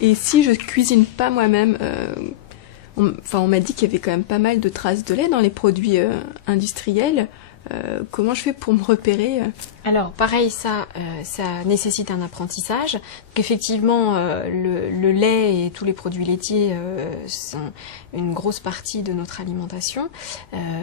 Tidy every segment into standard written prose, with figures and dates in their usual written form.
Et si je cuisine pas moi-même, on m'a dit qu'il y avait quand même pas mal de traces de lait dans les produits industriels. Comment je fais pour me repérer Alors pareil, ça nécessite un apprentissage. Donc, effectivement, le lait et tous les produits laitiers sont une grosse partie de notre alimentation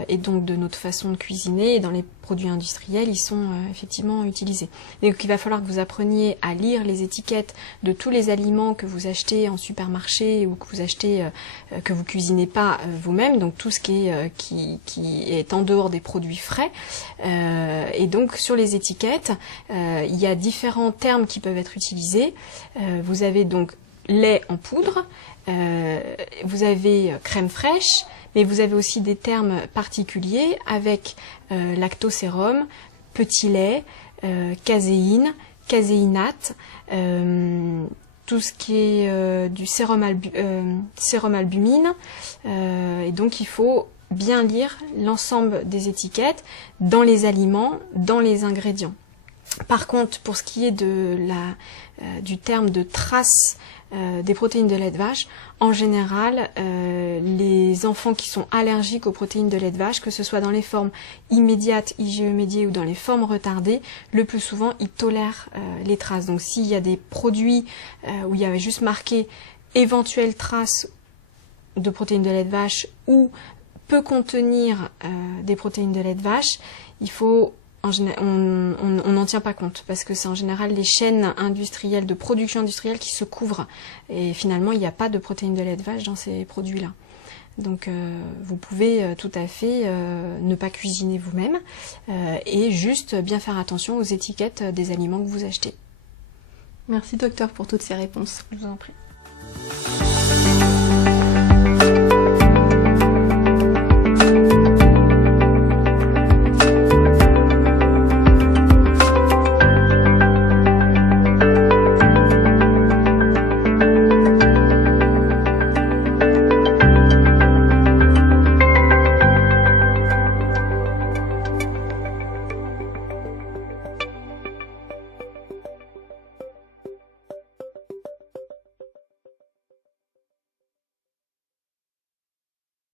et donc de notre façon de cuisiner. Et dans les produits industriels, ils sont effectivement utilisés. Donc il va falloir que vous appreniez à lire les étiquettes de tous les aliments que vous achetez en supermarché ou que vous achetez, que vous cuisinez pas vous-même. Donc tout ce qui est en dehors des produits frais. Et donc sur les étiquettes, il y a différents termes qui peuvent être utilisés. Vous avez donc lait en poudre, vous avez crème fraîche, mais vous avez aussi des termes particuliers avec lactosérum, petit lait, caséine, caséinate, tout ce qui est du sérum albumine. Et donc il faut bien lire l'ensemble des étiquettes dans les aliments, dans les ingrédients. Par contre, pour ce qui est du terme de trace des protéines de lait de vache, en général, les enfants qui sont allergiques aux protéines de lait de vache, que ce soit dans les formes immédiates, IgE médiées ou dans les formes retardées, le plus souvent, ils tolèrent les traces. Donc s'il y a des produits où il y avait juste marqué éventuelle trace de protéines de lait de vache ou peut contenir des protéines de lait de vache, on n'en tient pas compte parce que c'est en général les chaînes industrielles de production industrielle qui se couvrent et finalement il n'y a pas de protéines de lait de vache dans ces produits-là. Donc vous pouvez tout à fait ne pas cuisiner vous-même et juste bien faire attention aux étiquettes des aliments que vous achetez. Merci docteur pour toutes ces réponses. Je vous en prie.